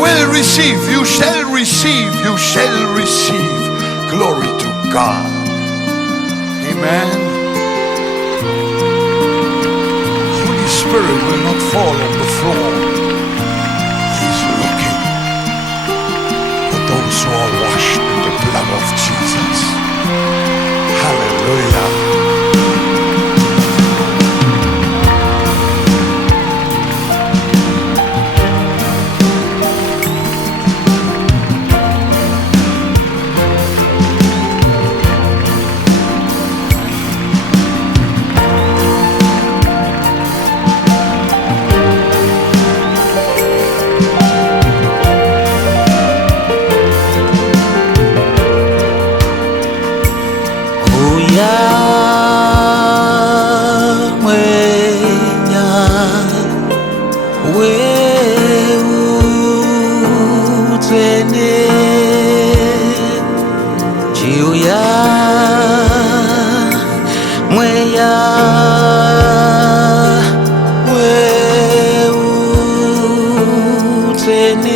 will receive, you shall receive, you shall receive. Glory to God. Amen. Holy Spirit will not fall on the floor. He's looking for those who are washed in the blood of Jesus. Hallelujah. Huya Mweya Weutsvene.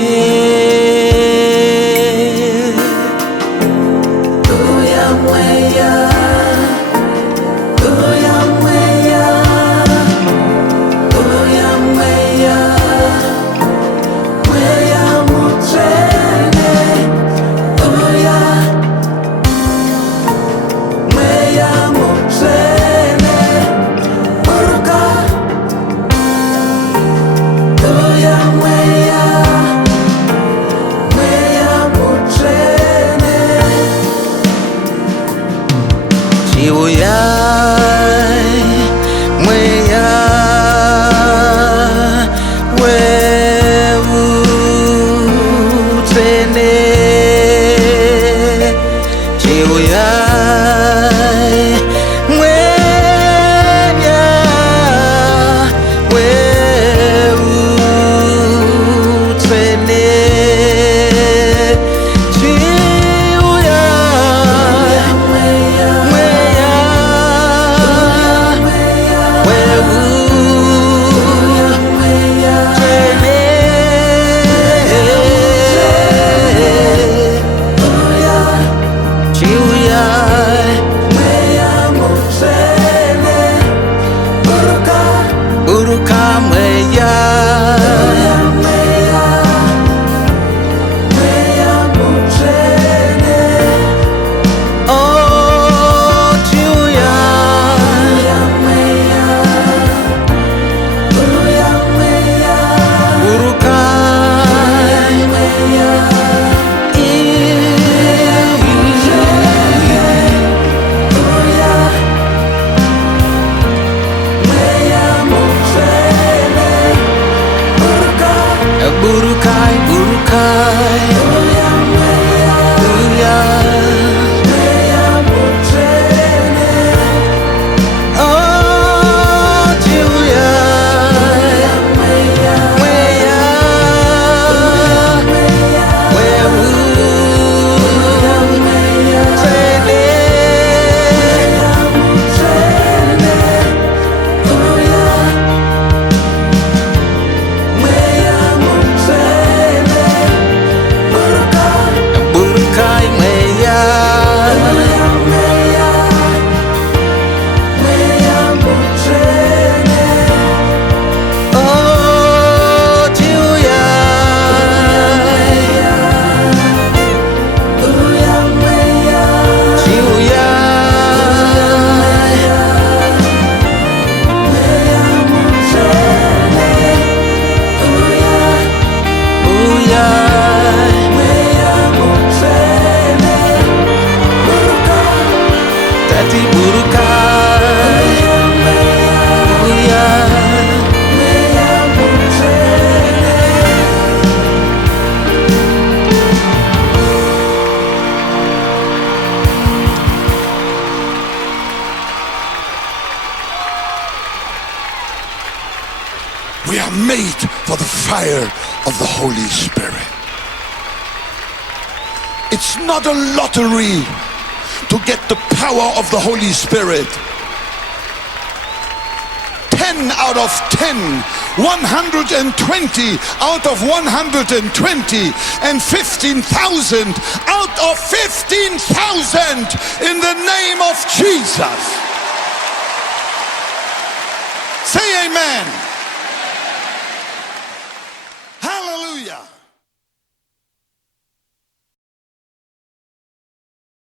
Huya Mweya, Huya Mweya, Huya Mweya, Mweya Weutsvene. Huya Mweya Weutsvene, Buruka. Huya Mweya, Mweya Weutsvene. Huya Mweya Weutsvene. Huya Mweya Weutsvene. Huya Mweya Buruka Mweya, Mweya Weutsvene. Oh, Huya Mweya, Huya Mweya, Buruka Mweya. Burukai, Burukai, Huya Mweya, Huya Mweya Weutsvene. Oh, Huya Mweya, Mweya Weutsvene. Burukai Mweya, Mweya Weutsvene. Oh, Huya Mweya, Huya Mweya, Huya Mweya Weutsvene. Huya Mweya Weutsvene. Buruka, Tati Burukai. Huya Mweya Weutsvene. We are made for the fire of the Holy Spirit. It's not a lottery to get the power of the Holy Spirit. 10 out of 10 120 out of 120, and 15,000 out of 15,000 in the name of Jesus. Say amen.